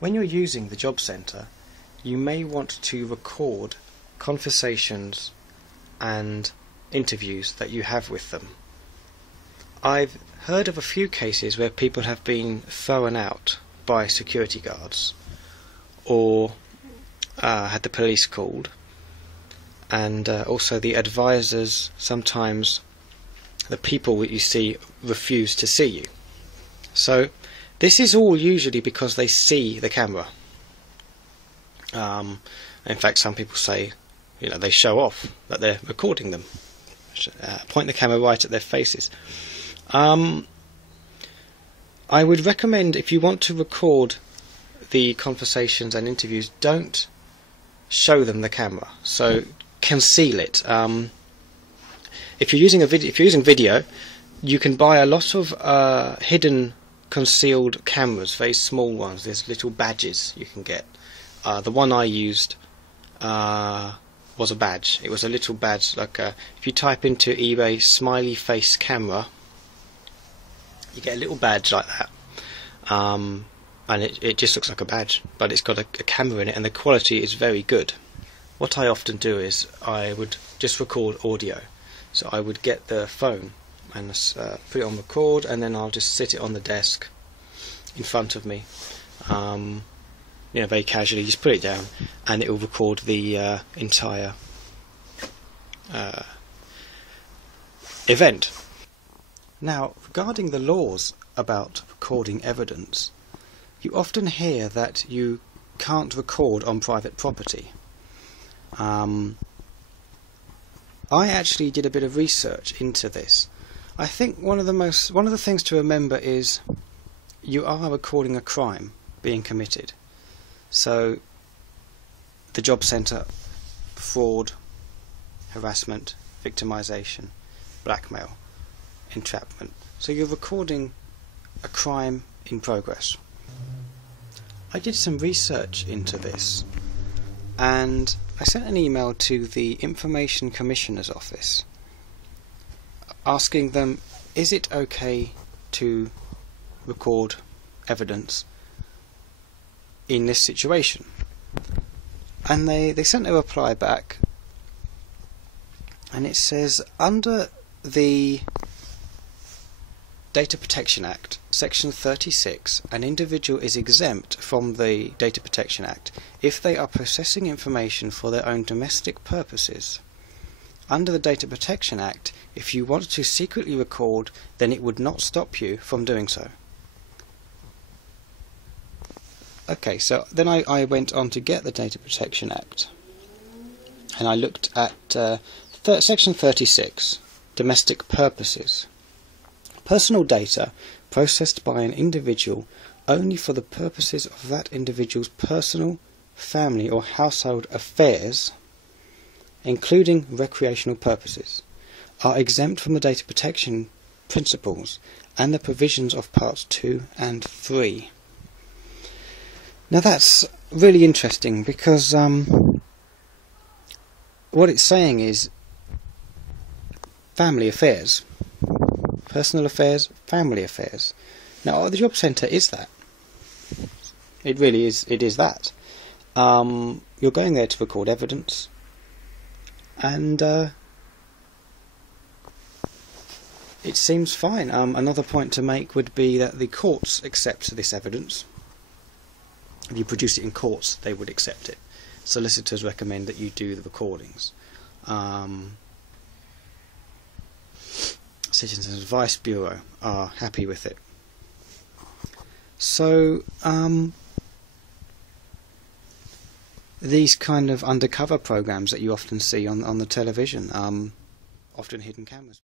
When you're using the Jobcentre, you may want to record conversations and interviews that you have with them. I've heard of a few cases where people have been thrown out by security guards or had the police called, and also the advisors, sometimes the people that you see refuse to see you. So this is all usually because they see the camera. In fact, some people say, they show off that they're recording them. Point the camera right at their faces. I would recommend, if you want to record the conversations and interviews, don't show them the camera. So conceal it. If you're using video, you can buy a lot of hidden, concealed cameras, very small ones. There's little badges you can get. The one I used was a badge. It was a little badge, like if you type into eBay smiley face camera, you get a little badge like that, and it just looks like a badge, but it's got a camera in it, and the quality is very good. What I often do is I would just record audio. So I would get the phone and put it on record, and then I'll just sit it on the desk in front of me, very casually, just put it down, and it will record the entire event. Now, regarding the laws about recording evidence, you often hear that you can't record on private property. I actually did a bit of research into this. I think one of the things to remember is you are recording a crime being committed. So the Jobcentre, fraud, harassment, victimisation, blackmail, entrapment. So you're recording a crime in progress. I did some research into this, and I sent an email to the Information Commissioner's office asking them, is it okay to record evidence in this situation? And they sent a reply back, and it says, under the Data Protection Act, Section 36, an individual is exempt from the Data Protection Act if they are processing information for their own domestic purposes. Under the Data Protection Act, if you want to secretly record, then it would not stop you from doing so. Okay, so then I went on to get the Data Protection Act, and I looked at Section 36, Domestic Purposes. Personal data processed by an individual only for the purposes of that individual's personal, family or household affairs, including recreational purposes, are exempt from the data protection principles and the provisions of Parts 2 and 3. Now that's really interesting, because what it's saying is family affairs. Personal affairs, family affairs. Now, the Jobcentre is that. It really is. It is that. You're going there to record evidence, and it seems fine. Another point to make would be that the courts accept this evidence. If you produce it in courts, they would accept it. Solicitors recommend that you do the recordings. Citizens Advice Bureau are happy with it. So these kind of undercover programs that you often see on the television, often hidden cameras.